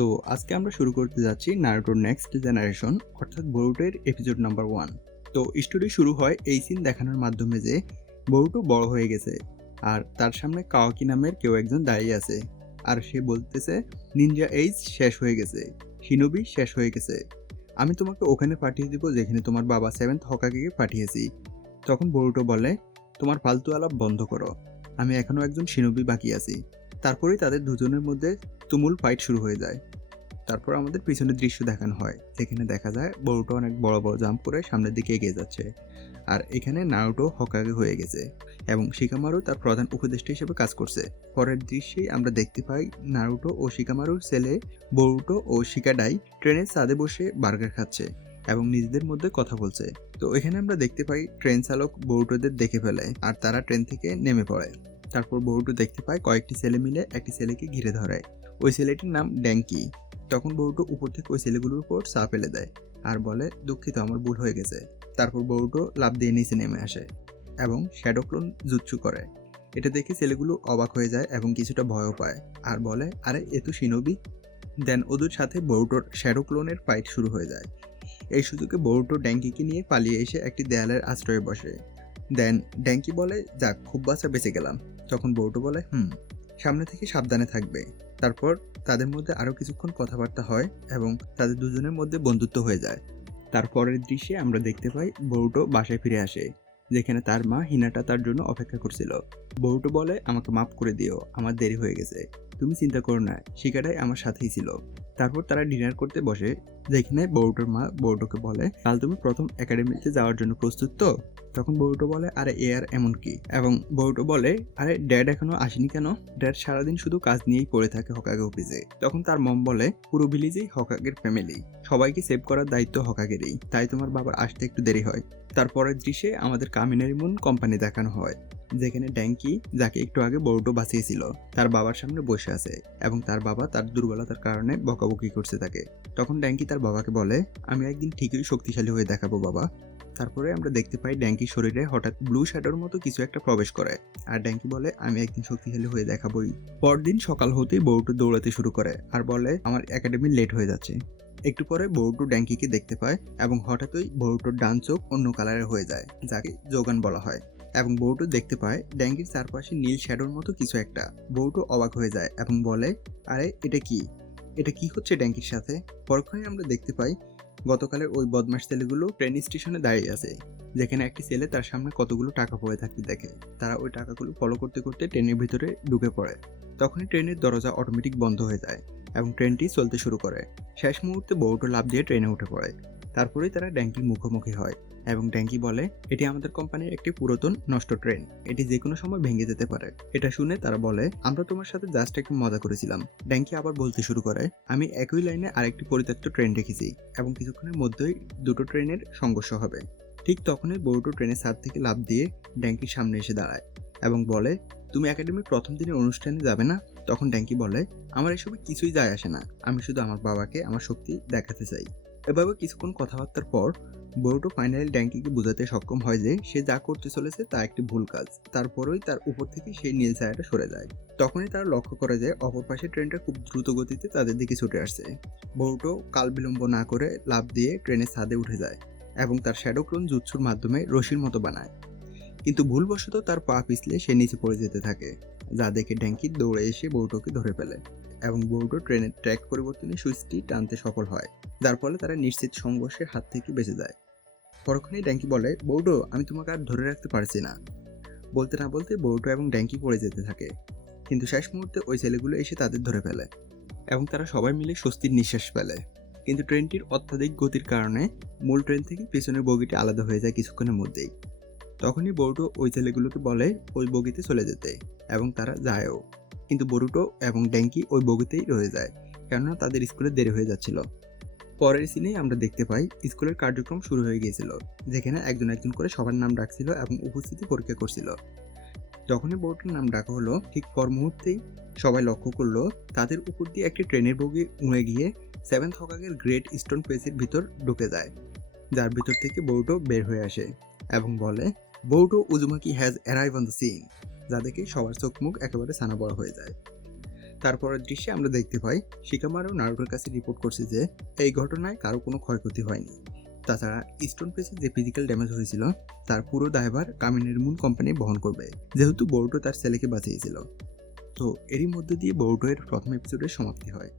তো আজকে আমরা শুরু করতে যাচ্ছি নারুটোর নেক্সট জেনারেশন অর্থাৎ বোরুটোর এপিসোড নাম্বার 1। তো স্টোরি শুরু হয় এই সিন দেখানোর মাধ্যমে যে বোরুটো বড় হয়ে গেছে আর তার সামনে কাওয়াকি নামের কেউ একজন দাঁড়িয়ে আছে আর সে বলতেছে নিনজা এইজ শেষ হয়ে গেছে, শিনোবি শেষ হয়ে গেছে, আমি তোমাকে ওখানে পাঠিয়ে দিব যেখানে তোমার বাবা সেভেন্থ হকাগেকে পাঠিয়েছি। তখন বোরুটো বলে তোমার ফালতু আলাপ বন্ধ করো, আমি এখনো একজন শিনোবি বাকি আছি। তারপরেই তাদের দুজনের মধ্যে তুমুল ফাইট শুরু হয়ে যায়। তারপর আমাদের পিছনের দৃশ্য দেখানো হয় যেখানে দেখা যায় বোরুটো অনেক বড় বড় জাম্প করে সামনের দিকে এগিয়ে যাচ্ছে আর এখানে নারুটো হকাগে হয়ে গেছে এবং শিকামারু তার প্রধান উপদেষ্টা হিসেবে কাজ করছে। পরের দৃশ্যেই আমরা দেখতে পাই নারুটো ও শিকামারুর ছেলে বোরুটো ও শিকাডাই ট্রেনের ছাদে বসে বার্গার খাচ্ছে এবং নিজেদের মধ্যে কথা বলছে। তো এখানে আমরা দেখতে পাই ট্রেন চালক বোরুটোদের দেখে ফেলে আর তারা ট্রেন থেকে নেমে পড়ে। তারপর বোরুটো দেখতে পায় কয়েকটি ছেলে মিলে একটি ছেলেকে ঘিরে ধরে, ওই ছেলেটির নাম ড্যাঙ্কি। তখন বউটো উপর থেকে ওই ছেলেগুলোর উপর চা ফেলে দেয় আর বলে দুঃখিত, আমার ভুল হয়ে গেছে। তারপর বউটো লাফ দিয়ে নিচে নেমে আসে এবং শ্যাডো ক্লোন জুৎসু করে। এটা দেখে ছেলেগুলো অবাক হয়ে যায় এবং কিছুটা ভয়ও পায় আর বলে আরে এ তো শিনোবি। দেন ওদের সাথে বউটোর শ্যাডো ক্লোনের ফাইট শুরু হয়ে যায়। এই সুযোগে বউটো ড্যাঙ্কিকে নিয়ে পালিয়ে এসে একটি দেয়ালের আশ্রয়ে বসে। দেন ড্যাঙ্কি বলে যাক, খুব বাঁচা বেঁচে গেলাম। তখন বউটো বলে সামনে থেকে সাবধানে থাকবে। তারপর তাদের মধ্যে আরও কিছুক্ষণ কথাবার্তা হয় এবং তাদের দুজনের মধ্যে বন্ধুত্ব হয়ে যায়। তারপরের দৃশ্যে আমরা দেখতে পাই বউটো বাসায় ফিরে আসে যেখানে তার মা হিনাটা তার জন্য অপেক্ষা করছিল। বউটো বলে আমাকে মাফ করে দিও, আমার দেরি হয়ে গেছে, তুমি চিন্তা করো না, শিকাটাই আমার সাথেই ছিল। তারপর তারা ডিনার করতে বসে যেখানে বউটোর মা বউটোকে বলে কাল তুমি প্রথম একাডেমিতে যাওয়ার জন্য প্রস্তুত তো? তখন বউটো বলে আরে এ আর এমন কি, এবং বউটো বলে আরে ড্যাড এখনো আসেনি কেন? ড্যাড সারাদিন শুধু কাজ নিয়েই পড়ে থাকে হকাগে অফিসে। তখন তার মম বলে পুরো ভিলেজেই হকাগের ফ্যামিলি, সবাইকে সেভ করার দায়িত্ব হকাগেরই, তাই তোমার বাবার আসতে একটু দেরি হয়। তারপরের দৃশ্যে আমাদের কামিনারি মুন কোম্পানি দেখানো হয় যেখানে ড্যাঙ্কি, যাকে একটু আগে বউটো বাঁচিয়েছিল, তার বাবার সামনে বসে আছে এবং তার বাবা তার দুর্বলতার কারণে বকাবকি করছে তাকে। তখন ড্যাঙ্কি তার বাবাকে বলে আমি একদিন ঠিকই শক্তিশালী হয়ে দেখাবো বাবা। তারপরে আমরা দেখতে পাই ড্যাঙ্কির শরীরে হঠাৎ ব্লু শ্যাডোর মতো কিছু একটা প্রবেশ করে আর ড্যাঙ্কি বলে আমি একদিন শক্তিশালী হয়ে দেখাবোই। পরদিন সকাল হতেই বউটো দৌড়াতে শুরু করে আর বলে আমার একাডেমি লেট হয়ে যাচ্ছে। একটু পরে বউটো ড্যাঙ্কিকে দেখতে পায় এবং হঠাৎই বউটোর ডান চোখ অন্য কালারের হয়ে যায় যাকে যোগান বলা হয় এবং বউটো দেখতে পায় ড্যাঙ্কির চারপাশে নীল শ্যাডোর মতো কিছু একটা। বউটো অবাক হয়ে যায় এবং বলে আরে এটা কি হচ্ছে ড্যাঙ্কির সাথে? পরক্ষণে আমরা দেখতে পাই গতকালের ওই বদমাশ ছেলেগুলো ট্রেন স্টেশনে দাঁড়িয়ে আছে যেখানে একটি ছেলে তার সামনে কতগুলো টাকা পড়ে থাকতে দেখে। তারা ওই টাকাগুলো ফলো করতে করতে ট্রেনের ভিতরে ঢুকে পড়ে। তখনই ট্রেনের দরজা অটোমেটিক বন্ধ হয়ে যায় এবং ট্রেনটি চলতে শুরু করে। শেষ মুহূর্তে বউটো লাফ দিয়ে ট্রেনে উঠে পড়ে। তারপরেই তারা ড্যাঙ্কির মুখোমুখি হয় এবং ড্যাঙ্কি বলে এটি আমাদের কোম্পানির একটি পুরাতন নষ্ট ট্রেন, এটি যে কোনো সময় ভেঙে যেতে পারে। এটা শুনে তারা বলে আমরা তোমার সাথে জাস্ট একটু মজা করেছিলাম। ড্যাঙ্কি আবার বলতে শুরু করে আমি একই লাইনে আরেকটি পরিত্যক্ত ট্রেন রেখেছি এবং কিছুক্ষণের মধ্যেই দুটো ট্রেনের সংঘর্ষ হবে। ঠিক তখনই বউটো ট্রেনের ছাদ থেকে লাফ দিয়ে ড্যাঙ্কির সামনে এসে দাঁড়ায় এবং বলে তুমি একাডেমির প্রথম দিনের অনুষ্ঠানে যাবে না? তখন ড্যাঙ্কি বলে আমার এসবে কিছুই যায় আসে না, আমি শুধু আমার বাবাকে আমার শক্তি দেখাতে চাই। এভাবে কিছুক্ষণ কথাবার্তার পর বরুটো ফাইনালি ড্যাঙ্কিকে বোঝাতে সক্ষম হয় যে সে যা করতে চলেছে তা একটি ভুল কাজ। তারপরেই তার উপর থেকে সেই নীল ছায়াটা সরে যায়। তখনই তারা লক্ষ্য করে যে অপর পাশে ট্রেনটা খুব দ্রুত গতিতে তাদের দিকে ছুটে আসছে। বরুটো কাল বিলম্ব না করে লাফ দিয়ে ট্রেনের ছাদে উঠে যায় এবং তার শ্যাডো ক্লোন জুৎসুর মাধ্যমে রশির মতো বানায়, কিন্তু ভুলবশত তার পা পিছলে সে নিচে পড়ে যেতে থাকে, যা দেখে ড্যাঙ্কি দৌড়ে এসে বরুটোকে ধরে ফেলে এবং বরুটো ট্রেনের ট্র্যাক পরিবর্তনের সুইচটি টানতে সফল হয়, যার ফলে তারা নিশ্চিত সংঘর্ষের হাত থেকে বেঁচে যায়। পরক্ষণেই ড্যাঙ্কি বলে বউটো আমি তোমাকে আর ধরে রাখতে পারছি না। বলতে না বলতে বউটো এবং ড্যাঙ্কি পড়ে যেতে থাকে, কিন্তু শেষ মুহূর্তে ওই ছেলেগুলো এসে তাদের ধরে ফেলে এবং তারা সবাই মিলে স্বস্তির নিঃশ্বাস ফেলে। কিন্তু ট্রেনটির অত্যাধিক গতির কারণে মূল ট্রেন থেকে পেছনের বগিটি আলাদা হয়ে যায় কিছুক্ষণের মধ্যেই। তখনই বরুটো ওই ছেলেগুলোকে বলে ওই বগিতে চলে যেতে এবং তারা যায়ও, কিন্তু বরুটো এবং ড্যাঙ্কি ওই বগিতেই রয়ে যায় কেননা তাদের স্কুলে দেরি হয়ে যাচ্ছিল। পরের সিনেই আমরা দেখতে পাই স্কুলের কার্যক্রম শুরু হয়ে গিয়েছিল যেখানে একজন একজন করে সবার নাম ডাকছিল এবং উপস্থিতি পরীক্ষা করছিল। যখনই বোর্ডের নাম ডাকা হলো ঠিক পর মুহূর্তেই সবাই লক্ষ্য করলো তাদের উপর দিয়ে একটি ট্রেনের বগি উড়ে গিয়ে সেভেন্থ হকাগের গ্রেট স্টোন পেসের ভিতর ঢুকে যায়, যার ভিতর থেকে বউটো বের হয়ে আসে এবং বলে Boruto Uzumaki has arrived on the scene, যা দেখে সবার চোখ মুখ একেবারে ছানা বড় হয়ে যায়। তারপরের দৃশ্যে আমরা দেখতে পাই শিকামারু নারুটোর কাছে রিপোর্ট করছে যে এই ঘটনায় কারো কোনো ক্ষয়ক্ষতি হয়নি। তাছাড়া স্টোন ফেসে যে ফিজিক্যাল ড্যামেজ হয়েছিল তার পুরো দায়ভার কামিনের মুন কোম্পানি বহন করবে, যেহেতু বরুটো তার ছেলেকে বাঁচিয়েছিল। তো এরই মধ্যে দিয়ে বরুটো এর প্রথম এপিসোডের সমাপ্তি হয়।